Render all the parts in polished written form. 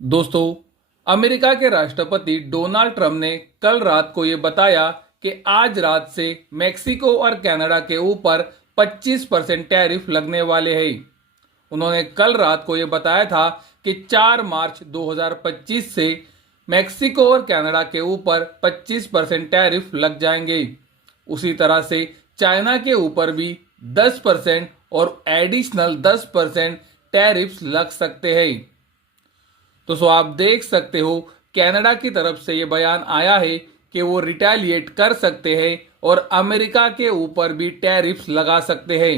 दोस्तों, अमेरिका के राष्ट्रपति डोनाल्ड ट्रंप ने कल रात को ये बताया कि आज रात से मेक्सिको और कनाडा के ऊपर 25% टैरिफ लगने वाले हैं। उन्होंने कल रात को ये बताया था कि 4 मार्च 2025 से मेक्सिको और कनाडा के ऊपर 25% टैरिफ लग जाएंगे। उसी तरह से चाइना के ऊपर भी 10% और एडिशनल 10% टैरिफ्स लग सकते हैं। तो आप देख सकते हो, कनाडा की तरफ से ये बयान आया है कि वो रिटेलिएट कर सकते हैं और अमेरिका के ऊपर भी टैरिफ्स लगा सकते हैं।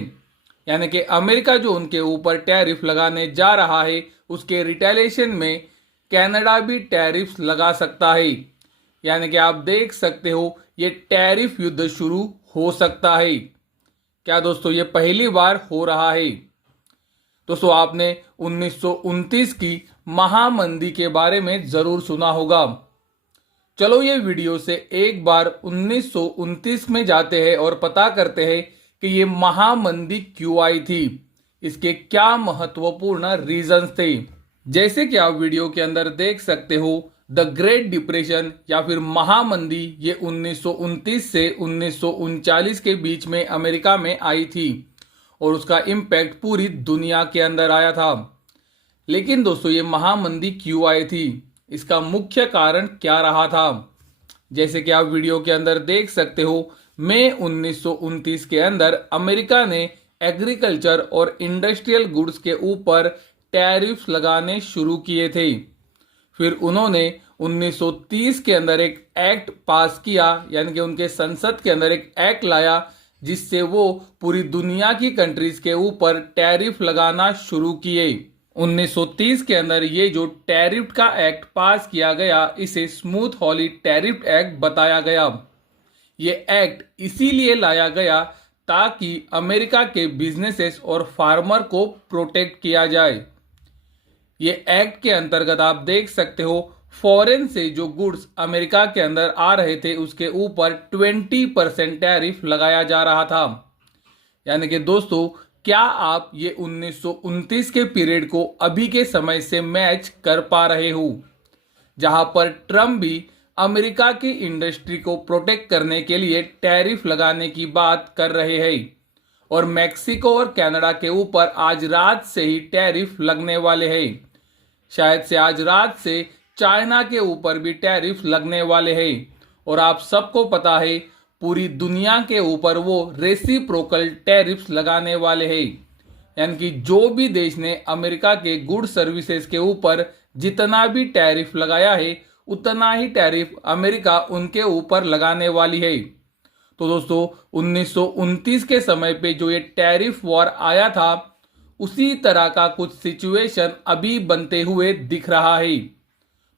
यानी कि अमेरिका जो उनके ऊपर टैरिफ लगाने जा रहा है, उसके रिटेलिएशन में कनाडा भी टैरिफ्स लगा सकता है। यानी कि आप देख सकते हो, ये टैरिफ युद्ध शुरू हो सकता है। क्या दोस्तों, ये पहली बार हो रहा है? दोस्तों, आपने 1929 की महामंदी के बारे में जरूर सुना होगा। चलो ये वीडियो से एक बार 1929 में जाते हैं और पता करते हैं कि ये महामंदी क्यों आई थी, इसके क्या महत्वपूर्ण रीजंस थे। जैसे कि आप वीडियो के अंदर देख सकते हो, द ग्रेट डिप्रेशन या फिर महामंदी ये 1929 से 1939 के बीच में अमेरिका में आई थी और उसका इम्पैक्ट पूरी दुनिया के अंदर आया था। लेकिन दोस्तों, ये महामंदी क्यों आई थी, इसका मुख्य कारण क्या रहा था? जैसे कि आप वीडियो के अंदर देख सकते हो, मई 1929 के अंदर अमेरिका ने एग्रीकल्चर और इंडस्ट्रियल गुड्स के ऊपर टैरिफ्स लगाने शुरू किए थे। फिर उन्होंने 1930 के अंदर एक एक्ट पास किया, यानी कि उनके संसद के अंदर एक एक्ट लाया जिससे वो पूरी दुनिया की कंट्रीज के ऊपर टैरिफ लगाना शुरू किए। 1930 के अंदर ये जो टैरिफ का एक्ट पास किया गया, इसे स्मूथ हॉली टैरिफ एक्ट बताया गया। ये एक्ट इसीलिए लाया गया ताकि अमेरिका के बिजनेसेस और फार्मर को प्रोटेक्ट किया जाए। ये एक्ट के अंतर्गत आप देख सकते हो, फॉरेन से जो गुड्स अमेरिका के अंदर आ रहे थे उसके ऊपर 20% टैरिफ लगाया जा रहा था। यानी कि दोस्तों, क्या आप ये 1929 के पीरियड को अभी के समय से मैच कर पा रहे हो, जहां पर ट्रम्प भी अमेरिका की इंडस्ट्री को प्रोटेक्ट करने के लिए टैरिफ लगाने की बात कर रहे हैं और मेक्सिको और कनाडा के ऊपर आज रात से ही टैरिफ लगने वाले हैं। शायद से आज रात से चाइना के ऊपर भी टैरिफ लगने वाले हैं और आप सबको पता है, पूरी दुनिया के ऊपर वो रेसिप्रोकल टैरिफ्स लगाने वाले हैं। यानी कि जो भी देश ने अमेरिका के गुड सर्विसेज के ऊपर जितना भी टैरिफ लगाया है, उतना ही टैरिफ अमेरिका उनके ऊपर लगाने वाली है। तो दोस्तों, 1929 के समय पे जो ये टैरिफ वॉर आया था, उसी तरह का कुछ सिचुएशन अभी बनते हुए दिख रहा है।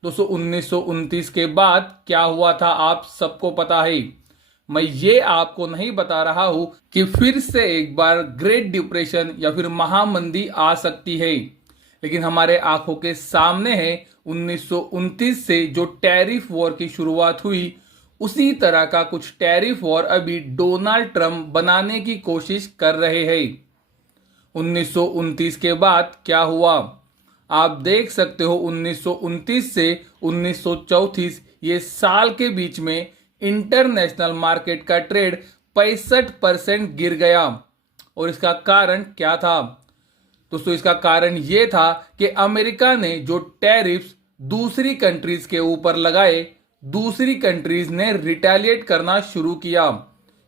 दोस्तों, 1929 के बाद क्या हुआ था आप सबको पता है। मैं ये आपको नहीं बता रहा हूं कि फिर से एक बार ग्रेट डिप्रेशन या फिर महामंदी आ सकती है, लेकिन हमारे आंखों के सामने है 1929 से जो टैरिफ वॉर की शुरुआत हुई, उसी तरह का कुछ टैरिफ वॉर अभी डोनाल्ड ट्रंप बनाने की कोशिश कर रहे हैं। 1929 के बाद क्या हुआ आप देख सकते हो। 1929 से 1934 ये साल के बीच में इंटरनेशनल मार्केट का ट्रेड 65% गिर गया। और इसका कारण क्या था दोस्तों? इसका कारण ये था कि अमेरिका ने जो टैरिफ्स दूसरी कंट्रीज के ऊपर लगाए, दूसरी कंट्रीज ने रिटेलिएट करना शुरू किया।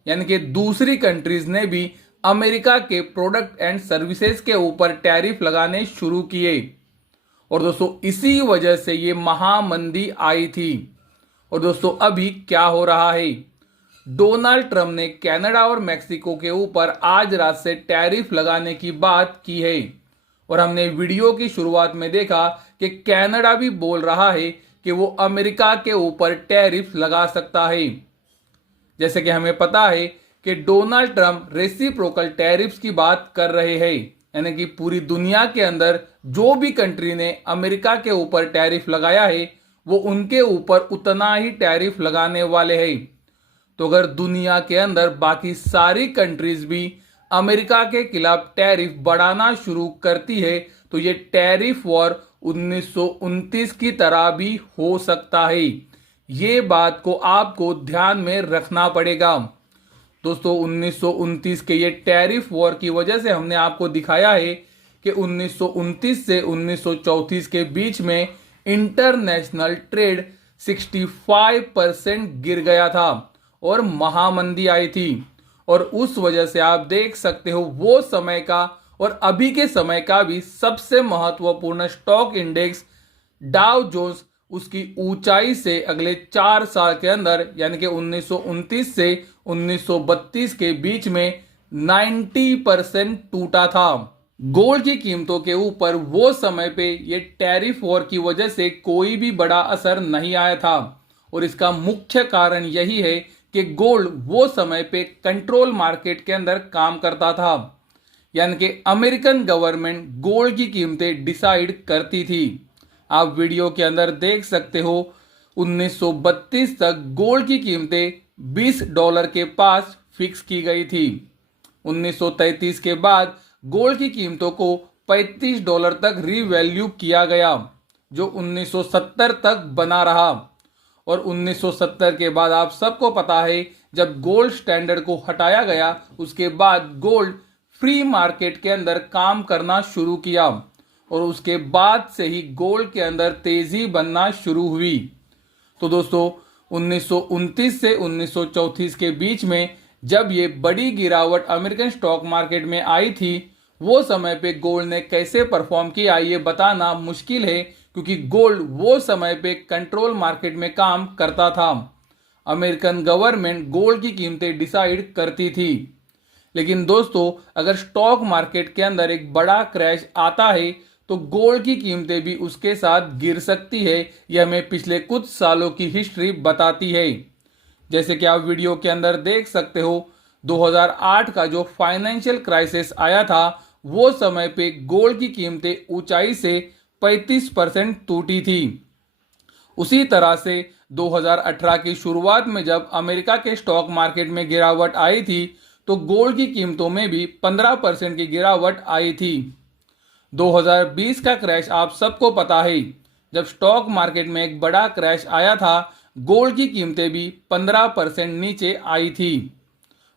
यानी कि दूसरी कंट्रीज ने भी अमेरिका के प्रोडक्ट एंड सर्विसेज के ऊपर टैरिफ लगाने शुरू किए और दोस्तों, इसी वजह से ये महामंदी आई थी। और दोस्तों, अभी क्या हो रहा है? डोनाल्ड ट्रंप ने कनाडा और मेक्सिको के ऊपर आज रात से टैरिफ लगाने की बात की है और हमने वीडियो की शुरुआत में देखा कि कनाडा भी बोल रहा है कि वो अमेरिका के ऊपर टैरिफ लगा सकता है। जैसे कि हमें पता है कि डोनाल्ड ट्रंप रेसिप्रोकल टैरिफ्स की बात कर रहे हैं, यानी कि पूरी दुनिया के अंदर जो भी कंट्री ने अमेरिका के ऊपर टैरिफ लगाया है, वो उनके ऊपर उतना ही टैरिफ लगाने वाले हैं। तो अगर दुनिया के अंदर बाकी सारी कंट्रीज भी अमेरिका के खिलाफ टैरिफ बढ़ाना शुरू करती है, तो ये टैरिफ वॉर 1929 की तरह भी हो सकता है। ये बात को आपको ध्यान में रखना पड़ेगा। दोस्तों 1929 के ये टैरिफ वॉर की वजह से हमने आपको दिखाया है कि 1929 से 1934 के बीच में इंटरनेशनल ट्रेड 65% गिर गया था और महामंदी आई थी। और उस वजह से आप देख सकते हो वो समय का और अभी के समय का भी सबसे महत्वपूर्ण स्टॉक इंडेक्स डाउ जोन्स उसकी ऊंचाई से अगले 4 साल के अंदर यानी कि 1929 से 1932 के बीच में 90% टूटा था। गोल्ड की कीमतों के ऊपर वो समय पे ये टैरिफ वॉर की वजह से कोई भी बड़ा असर नहीं आया था और इसका मुख्य कारण यही है कि गोल्ड वो समय पे कंट्रोल मार्केट के अंदर काम करता था, यानी कि अमेरिकन गवर्नमेंट गोल्ड की कीमतें डिसाइड करती थी। आप वीडियो के अंदर देख सकते हो 1932 तक गोल्ड की कीमतें $20 के पास फिक्स की गई थी। 1933 के बाद गोल्ड की कीमतों को $35 तक रीवैल्यू किया गया, जो 1970 तक बना रहा। और 1970 के बाद आप सबको पता है जब गोल्ड स्टैंडर्ड को हटाया गया उसके बाद गोल्ड फ्री मार्केट के अंदर काम करना शुरू किया और उसके बाद से ही गोल्ड के अंदर तेजी बनना शुरू हुई। तो दोस्तों 1929 से 1934 के बीच में जब ये बड़ी गिरावट अमेरिकन स्टॉक मार्केट में आई थी वो समय पे गोल्ड ने कैसे परफॉर्म किया ये बताना मुश्किल है, क्योंकि गोल्ड वो समय पे कंट्रोल मार्केट में काम करता था। अमेरिकन गवर्नमेंट गोल्ड की कीमतें डिसाइड करती थी। लेकिन दोस्तों अगर स्टॉक मार्केट के अंदर एक बड़ा क्रैश आता है तो गोल्ड की कीमतें भी उसके साथ गिर सकती है। यह हमें पिछले कुछ सालों की हिस्ट्री बताती है। जैसे कि आप वीडियो के अंदर देख सकते हो 2008 का जो फाइनेंशियल क्राइसिस आया था वो समय पे गोल्ड की कीमतें ऊंचाई से 35% टूटी थी। उसी तरह से 2018 की शुरुआत में जब अमेरिका के स्टॉक मार्केट में गिरावट आई थी तो गोल्ड की कीमतों में भी 15% की गिरावट आई थी। 2020 का क्रैश आप सबको पता है, जब स्टॉक मार्केट में एक बड़ा क्रैश आया था गोल्ड की कीमतें भी 15% नीचे आई थी।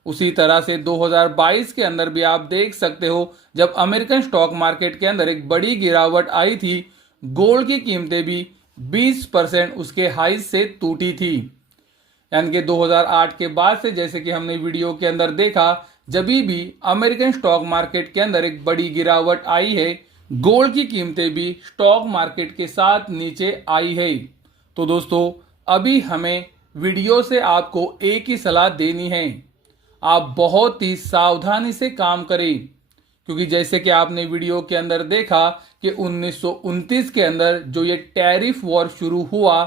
उसी तरह से 2022 के अंदर भी आप देख सकते हो जब अमेरिकन स्टॉक मार्केट के अंदर एक बड़ी गिरावट आई थी गोल्ड की कीमतें भी 20% उसके हाई से टूटी थी। यानी कि 2008 के बाद से जैसे कि हमने वीडियो के अंदर देखा जब भी अमेरिकन स्टॉक मार्केट के अंदर एक बड़ी गिरावट आई है गोल्ड की कीमतें भी स्टॉक मार्केट के साथ नीचे आई है। तो दोस्तों अभी हमें वीडियो से आपको एक ही सलाह देनी है, आप बहुत ही सावधानी से काम करें, क्योंकि जैसे कि आपने वीडियो के अंदर देखा कि 1929 के अंदर जो ये टैरिफ वॉर शुरू हुआ,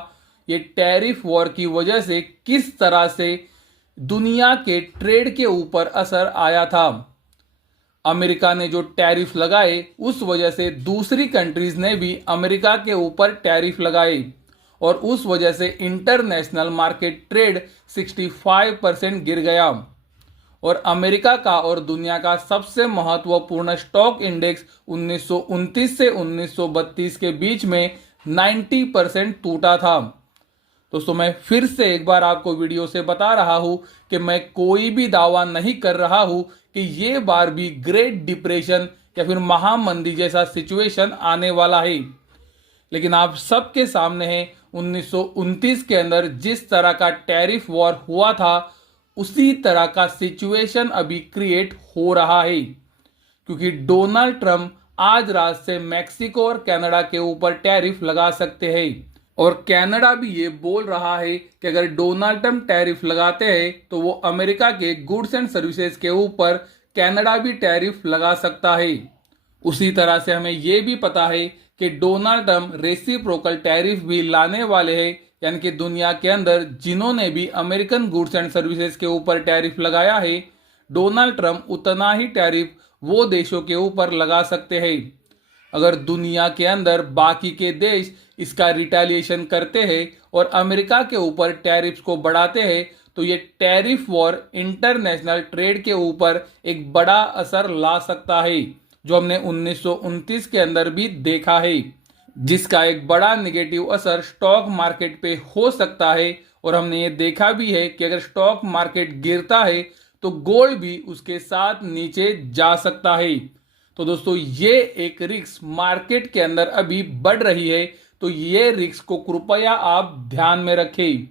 ये टैरिफ वॉर की वजह से किस तरह से दुनिया के ट्रेड के ऊपर असर आया था। अमेरिका ने जो टैरिफ लगाए उस वजह से दूसरी कंट्रीज ने भी अमेरिका के ऊपर टैरिफ लगाए और उस वजह से इंटरनेशनल मार्केट ट्रेड 65% गिर गया और अमेरिका का और दुनिया का सबसे महत्वपूर्ण स्टॉक इंडेक्स 1929 से 1932 के बीच में 90% टूटा था। दोस्तों मैं फिर से एक बार आपको वीडियो से बता रहा हूं कि मैं कोई भी दावा नहीं कर रहा हूं कि ये बार भी ग्रेट डिप्रेशन या फिर महामंदी जैसा सिचुएशन आने वाला है, लेकिन आप सबके सामने है 1929 के अंदर जिस तरह का टैरिफ वॉर हुआ था उसी तरह का सिचुएशन अभी क्रिएट हो रहा है, क्योंकि डोनाल्ड ट्रंप आज रात से मैक्सिको और कनाडा के ऊपर टैरिफ लगा सकते हैं और कनाडा भी ये बोल रहा है कि अगर डोनाल्ड ट्रंप टैरिफ लगाते हैं तो वो अमेरिका के गुड्स एंड सर्विसेज के ऊपर कनाडा भी टैरिफ लगा सकता है। उसी तरह से हमें ये भी पता है कि डोनाल्ड ट्रंप रेसिप्रोकल टैरिफ भी लाने वाले हैं, यानी कि दुनिया के अंदर जिन्होंने भी अमेरिकन गुड्स एंड सर्विसेज के ऊपर टैरिफ लगाया है डोनाल्ड ट्रंप उतना ही टैरिफ वो देशों के ऊपर लगा सकते हैं। अगर दुनिया के अंदर बाकी के देश इसका रिटेलिएशन करते हैं और अमेरिका के ऊपर टैरिफ को बढ़ाते हैं तो ये टैरिफ वॉर इंटरनेशनल ट्रेड के ऊपर एक बड़ा असर ला सकता है, जो हमने 1929 के अंदर भी देखा है। जिसका एक बड़ा नेगेटिव असर स्टॉक मार्केट पे हो सकता है। और हमने ये देखा भी है कि अगर स्टॉक मार्केट गिरता है तो गोल्ड भी उसके साथ नीचे जा सकता है। तो दोस्तों ये एक रिस्क मार्केट के अंदर अभी बढ़ रही है, तो ये रिस्क को कृपया आप ध्यान में रखें।